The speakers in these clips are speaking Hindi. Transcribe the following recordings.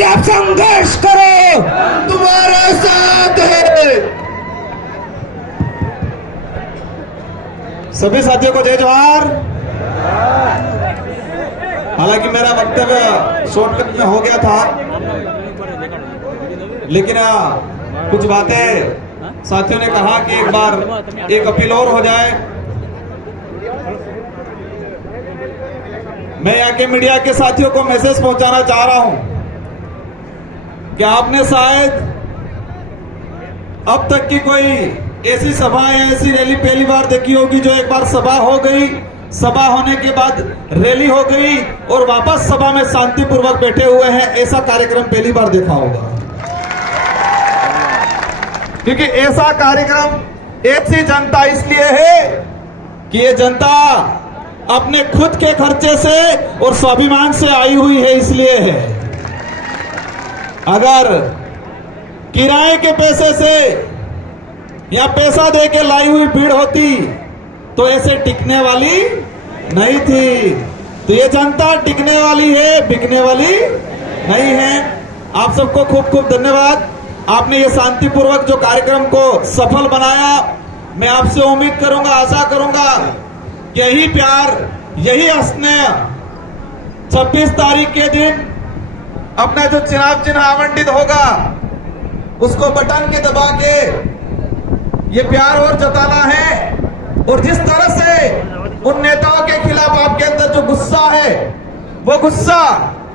से आप संघर्ष करो, तुम्हारा साथ है। सभी साथियों को जय जोहार। हालांकि मेरा वक्तव्य शॉर्टकट में हो गया था, लेकिन कुछ बातें साथियों ने कहा कि एक बार एक अपील और हो जाए। मैं यहाँ के मीडिया के साथियों को मैसेज पहुंचाना चाह रहा हूं कि आपने शायद अब तक की कोई ऐसी सभा या ऐसी रैली पहली बार देखी होगी जो एक बार सभा हो गई, सभा होने के बाद रैली हो गई और वापस सभा में शांतिपूर्वक बैठे हुए हैं, ऐसा कार्यक्रम पहली बार देखा होगा। क्योंकि ऐसा कार्यक्रम ऐसी जनता इसलिए है कि ये जनता अपने खुद के खर्चे से और स्वाभिमान से आई हुई है, इसलिए है। अगर किराए के पैसे से या पैसा दे के लाई हुई भीड़ होती तो ऐसे टिकने वाली नहीं थी। तो ये जनता टिकने वाली है, बिकने वाली नहीं है। आप सबको खूब खूब धन्यवाद। आपने ये शांतिपूर्वक जो कार्यक्रम को सफल बनाया। मैं आपसे उम्मीद करूंगा, आशा करूंगा कि यही प्यार, यही स्नेह 26 तारीख के दिन अपना जो चुनाव चिन्ह आवंटित होगा उसको बटन के दबा के ये प्यार और जताना है। और जिस तरह से उन नेताओं के खिलाफ आपके अंदर जो गुस्सा है, वो गुस्सा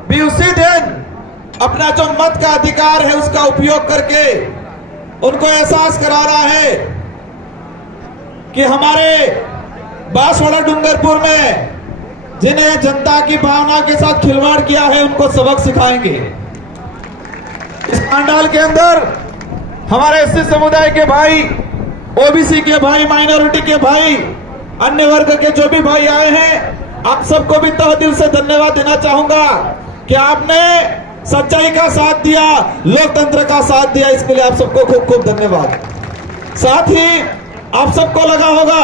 भी उसी दिन अपना जो मत का अधिकार है उसका उपयोग करके उनको एहसास कराना है कि हमारे बांसवाड़ा डूंगरपुर में जिन्हें जनता की भावना के साथ खिलवाड़ किया है उनको सबक सिखाएंगे। इस पंडाल के अंदर हमारे एससी समुदाय के भाई, ओबीसी के भाई, माइनॉरिटी के भाई, अन्य वर्ग के जो भी भाई आए हैं, आप सबको भी तहे दिल से धन्यवाद देना चाहूंगा कि आपने सच्चाई का साथ दिया, लोकतंत्र का साथ दिया। इसके लिए आप सबको खूब खूब धन्यवाद। साथ ही आप सबको लगा होगा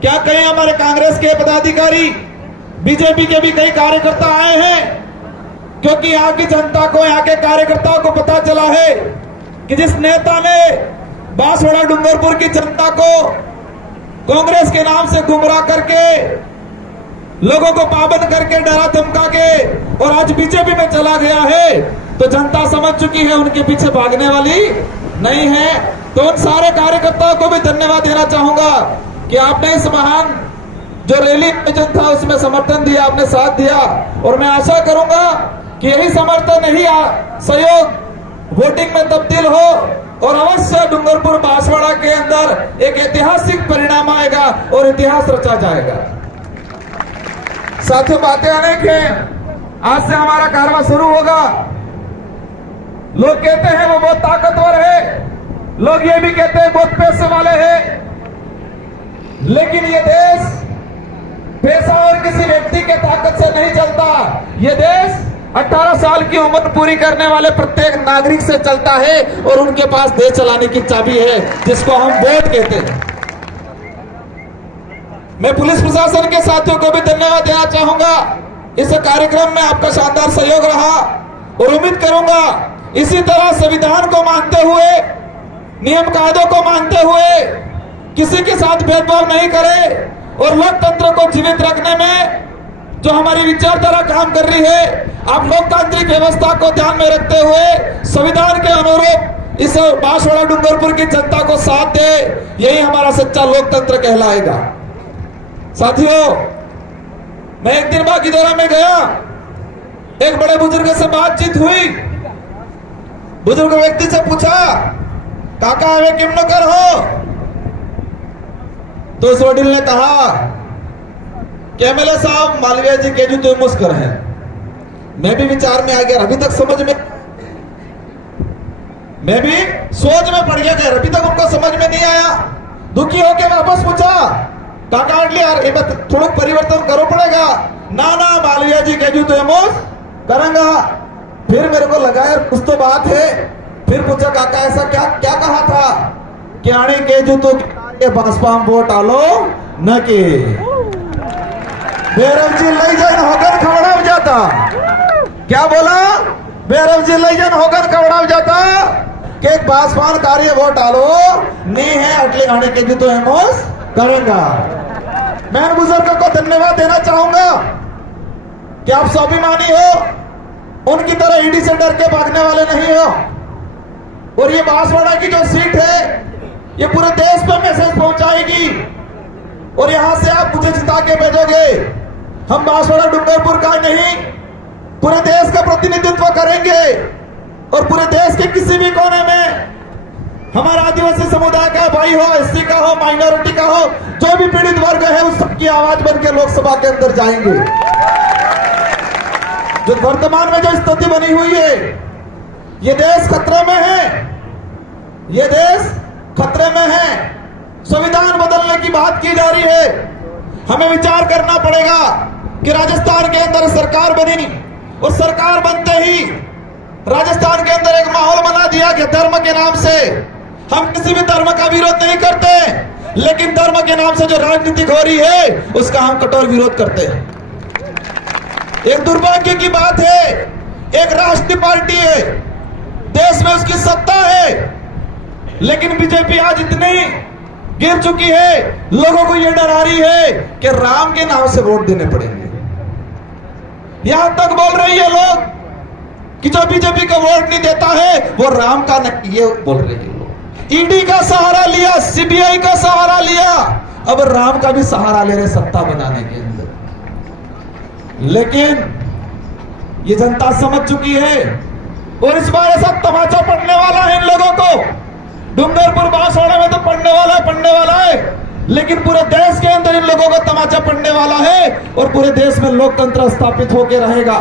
क्या कहीं हमारे कांग्रेस के पदाधिकारी, बीजेपी के भी कई कार्यकर्ता आए हैं, क्योंकि यहाँ की जनता को, यहाँ के कार्यकर्ताओं को पता चला है कि जिस नेता ने बांसवाड़ा डूंगरपुर की जनता को कांग्रेस के नाम से गुमराह करके, लोगों को पाबंद करके, डरा धमका के और आज बीजेपी में चला गया है, तो जनता समझ चुकी है उनके पीछे भागने वाली नहीं है। तो उन सारे कार्यकर्ताओं को भी धन्यवाद देना चाहूंगा कि आपने इस महान जो रैली आयोजन था उसमें समर्थन दिया, आपने साथ दिया। और मैं आशा करूंगा कि यही समर्थन, यही सहयोग वोटिंग में तब्दील हो और अवश्य डूंगरपुर बांसवाड़ा के अंदर एक ऐतिहासिक परिणाम आएगा और इतिहास रचा जाएगा। साथियों, बातें अनेक हैं। आज से हमारा कारवां शुरू होगा। लोग कहते हैं वो बहुत ताकतवर है, लोग ये भी कहते हैं बहुत पैसे वाले हैं, लेकिन ये देश पैसा और किसी व्यक्ति के ताकत से नहीं चलता। ये देश 18 साल की उम्र पूरी करने वाले प्रत्येक नागरिक से चलता है और उनके पास देश चलाने की चाबी है, जिसको हम वोट कहते हैं। मैं पुलिस प्रशासन के साथियों को भी धन्यवाद देना चाहूंगा। इस कार्यक्रम में आपका शानदार सहयोग रहा और उम्मीद करूंगा इसी तरह संविधान को मानते हुए, नियम कायदों को मानते हुए, किसी के साथ भेदभाव नहीं करे और लोकतंत्र को जीवित रखने में जो हमारी विचारधारा काम कर रही है, आप लोकतांत्रिक व्यवस्था को ध्यान में रखते हुए संविधान के अनुरूप इस बांसवाड़ा डूंगरपुर की जनता को साथ दे। यही हमारा सच्चा लोकतंत्र कहलाएगा। साथियों, मैं एक दिन बागीदोरा में गया, एक बड़े बुजुर्ग से बातचीत हुई। बुजुर्ग व्यक्ति से पूछा, काका हवे किम कर हो? तो उस वडील ने कहा कि एमएलए साहब मालवीय जी के जो मुस्कर है। मैं भी विचार में आ गया, अभी तक समझ में, मैं भी सोच में पड़ गया, अभी तक उनको समझ में नहीं आया। दुखी होके वापस पूछा, काका यार थोड़ा परिवर्तन करो पड़ेगा। ना ना मालवीय जी के जो करूंगा। फिर मेरे को लगा यार कुछ तो बात है। फिर पूछा, काका ऐसा क्या क्या कहा था? कि आने के जो तो भाजपा वोट आलो न के बेरम जी लई जाए होकर खड़ा हो जाता। क्या बोला? बेरवजिलयन होकर कवड़ा जाता कि एक बासवान कार्य वोट आलो नहीं है अटले गाने के भी तो एमोस करेगा। मैं उन बुजुर्गों को धन्यवाद देना चाहूंगा कि आप स्वाभिमानी हो, उनकी तरह ईडी से डर के भागने वाले नहीं हो। और ये बांसवाड़ा की जो सीट है ये पूरे देश पर मैसेज पहुंचाएगी और यहां से आप मुझे जिता के भेजोगे। हम बांसवाड़ा डूंगरपुर का नहीं पूरे देश का प्रतिनिधित्व करेंगे और पूरे देश के किसी भी कोने में हमारा आदिवासी समुदाय का भाई हो, एससी का हो, माइनॉरिटी का हो, जो भी पीड़ित वर्ग है उस सबकी आवाज बन के लोकसभा के अंदर जाएंगे। जो वर्तमान में जो स्थिति बनी हुई है, ये देश खतरे में है, ये देश खतरे में है। संविधान बदलने की बात की जा रही है। हमें विचार करना पड़ेगा कि राजस्थान के अंदर सरकार बनी और सरकार बनते ही राजस्थान के अंदर एक माहौल बना दिया कि धर्म के नाम से हम किसी भी धर्म का विरोध नहीं करते, लेकिन धर्म के नाम से जो राजनीति हो रही है उसका हम कठोर विरोध करते हैं। एक दुर्भाग्य की बात है, एक राष्ट्रीय पार्टी है, देश में उसकी सत्ता है, लेकिन बीजेपी आज इतनी गिर चुकी है, लोगों को यह डरा रही है कि राम के नाम से वोट देने पड़ेंगे। यहां तक बोल रही है लोग कि जो बीजेपी को वोट नहीं देता है वो राम का नहीं, ये बोल रही है लोग। ईडी का सहारा लिया, सीबीआई का सहारा लिया, अब राम का भी सहारा ले रहे सत्ता बनाने के अंदर। लेकिन ये जनता समझ चुकी है और इस बार ऐसा तमाचा पड़ने वाला है इन लोगों को। डूंगरपुर बांसवाड़ा में तो पड़ने वाला है, लेकिन पूरे देश के अंदर इन लोगों को तमाचा पड़ने वाला है और पूरे देश में लोकतंत्र स्थापित होकर रहेगा।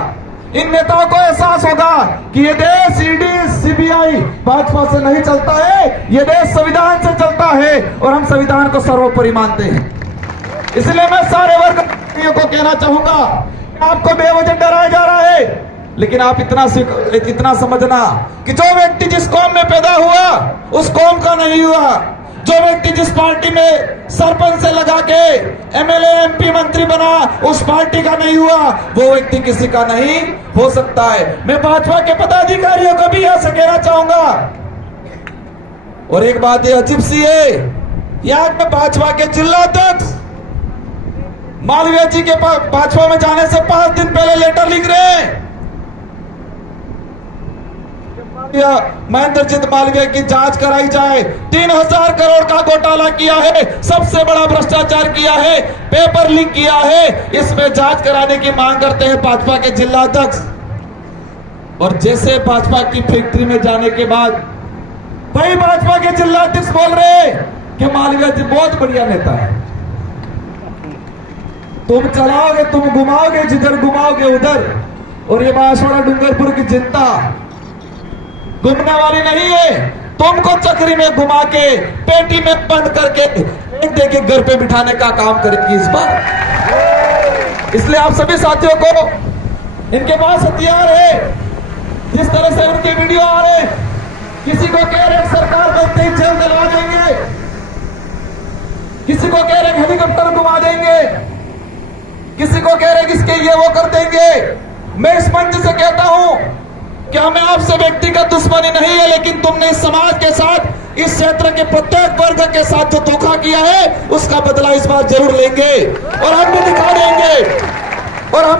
इन नेताओं को एहसास होगा कि ये देश ईडी सीबीआई भाजपा से नहीं चलता है, ये देश संविधान से चलता है और हम संविधान को सर्वोपरि मानते हैं। इसलिए मैं सारे वर्ग को कहना चाहूंगा, आपको बेवजह डराया जा रहा है, लेकिन आप इतना समझना कि जो व्यक्ति जिस कौम में पैदा हुआ उस कौम का नहीं हुआ, जो व्यक्ति जिस पार्टी में सरपंच से लगा के एमएलए एमपी मंत्री बना उस पार्टी का नहीं हुआ, वो व्यक्ति किसी का नहीं हो सकता है। मैं भाजपा के पदाधिकारियों को भी यह कहना चाहूंगा। और एक बात ये अजीब सी है, यहाँ के भाजपा के जिलाध्यक्ष मालवीय जी के भाजपा में जाने से 5 दिन पहले लेटर लिख रहे हैं, महेंद्रजीत मालवीय की जांच कराई जाए, 3000 करोड़ का घोटाला किया है, सबसे बड़ा भ्रष्टाचार किया है, पेपर लीक किया है, इसमें जांच कराने की मांग करते हैं भाजपा के जिलाध्यक्ष। और जैसे भाजपा की फैक्ट्री में जाने के बाद वही भाजपा के जिलाध्यक्ष बोल रहे हैं कि मालवीय जी बहुत बढ़िया नेता है, तुम चलाओगे, तुम घुमाओगे, जिधर घुमाओगे उधर। और ये बांसवाड़ा डूंगरपुर की जनता घूमने वाली नहीं है, तुमको चक्री में घुमा के पेटी में बंद करके दे के घर पे बिठाने का काम करेगी इस बार। इसलिए आप सभी साथियों को, इनके पास हथियार है, जिस तरह से उनके वीडियो आ रहे, किसी को कह रहे सरकार बनते ही जेल दिलवा देंगे, किसी को कह रहे हेलीकॉप्टर घुमा देंगे, किसी को कह रहे किसके ये वो कर देंगे। मैं इस मंच से कहता हूं कि हमें आपसे व्यक्तिगत दुश्मनी नहीं है, लेकिन तुमने इस समाज के साथ, इस क्षेत्र के प्रत्येक वर्ग के साथ जो धोखा किया है उसका बदला इस बार जरूर लेंगे और हम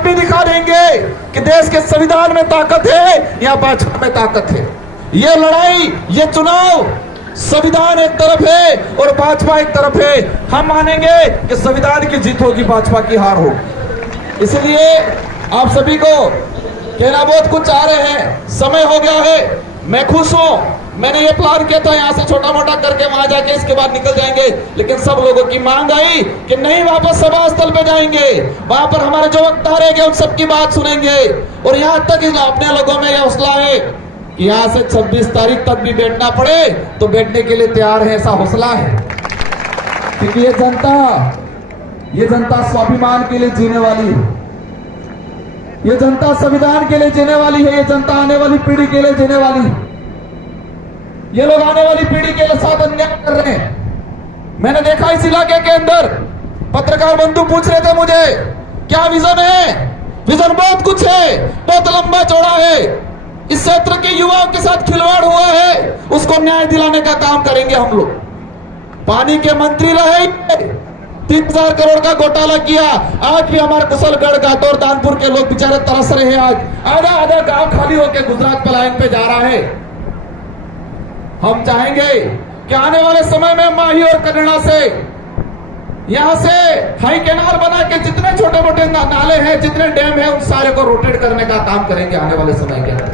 भी दिखा देंगे कि देश के संविधान में ताकत है या भाजपा में ताकत है। ये लड़ाई, ये चुनाव, संविधान एक तरफ है और भाजपा एक तरफ है। हम मानेंगे कि संविधान की जीत होगी, भाजपा की हार होगी। इसलिए आप सभी को कहना, बहुत कुछ आ रहे हैं, समय हो गया है, मैं खुश हूं। मैंने ये प्लान किया था यहाँ से छोटा मोटा करके वहां जाके इसके बाद निकल जाएंगे, लेकिन सब लोगों की मांग आई कि नहीं, वापस सभा स्थल पे जाएंगे, वहां पर हमारे जो वक्ता रहेंगे उन सबकी बात सुनेंगे। और यहाँ तक अपने लोगों में यह हौसला है कि यहाँ से 26 तारीख तक भी बैठना पड़े तो बैठने के लिए तैयार है, ऐसा हौसला है। क्योंकि ये जनता स्वाभिमान के लिए जीने वाली है, ये जनता संविधान के लिए जीने वाली है, ये जनता आने वाली पीढ़ी के लिए जीने वाली है। ये लोग आने वाली पीढ़ी के साथ अन्याय कर रहे हैं। मैंने देखा इस इलाके के अंदर पत्रकार बंधु पूछ रहे थे मुझे, क्या विजन है? विजन बहुत कुछ है, बहुत लंबा चौड़ा है, इस क्षेत्र के युवाओं के साथ खिलवाड़ हुआ है, उसको न्याय दिलाने का काम करेंगे हम लोग। पानी के मंत्री रहे, 3000 करोड़ का घोटाला किया। आज भी हमारे कुशलगढ़ घाटोर दानपुर के लोग बेचारे तरस रहे हैं। आज आधा आधा गांव खाली होकर गुजरात पलायन पे जा रहा है। हम चाहेंगे कि आने वाले समय में माही और कन्नड़ा से यहां से हाई कैनाल बना के जितने छोटे मोटे नाले हैं, जितने डैम हैं, उन सारे को रोटेट करने का काम करेंगे आने वाले समय के अंदर।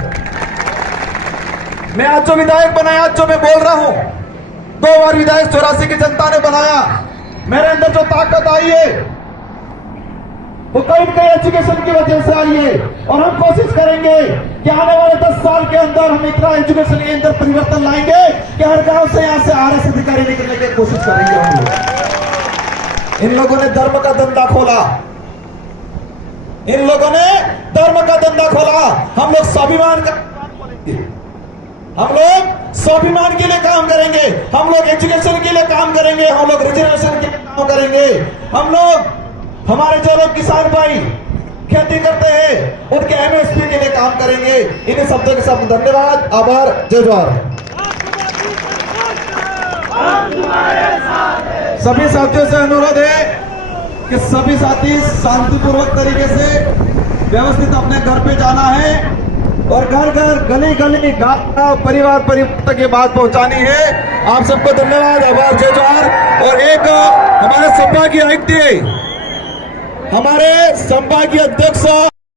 मैं आज जो विधायक बनाया, आज जो मैं बोल रहा हूं, 2 बार विधायक 84 की जनता ने बनाया। मेरे अंदर जो ताकत आई है वो कहीं न कहीं एजुकेशन की वजह से आई है। और हम कोशिश करेंगे कि आने वाले 10 साल के अंदर हम इतना एजुकेशन के अंदर परिवर्तन लाएंगे कि हर गांव से यहां से आरएस अधिकारी निकलने की कोशिश करेंगे हम लोग। इन लोगों ने धर्म का धंधा खोला, इन लोगों ने धर्म का धंधा खोला। हम लोग स्वाभिमान का, हम लोग स्वाभिमान के लिए काम करेंगे, हम लोग एजुकेशन के लिए काम करेंगे, हम लोग रिजर्वेशन के लिए काम करेंगे, हम लोग हमारे जो लोग किसान भाई खेती करते हैं उनके एमएसपी के लिए काम करेंगे। इन्हीं शब्दों के साथ धन्यवाद, आभार, जय जवाहर। सभी साथियों से अनुरोध है कि सभी साथी शांतिपूर्वक तरीके से व्यवस्थित अपने घर पे जाना है और घर घर गली गली गांव परिवार तक ये बात पहुंचानी है। आप सबको धन्यवाद, आभार, जय जवाहर। और एक हमारे संभागीय आयुक्त, हमारे संभागीय अध्यक्ष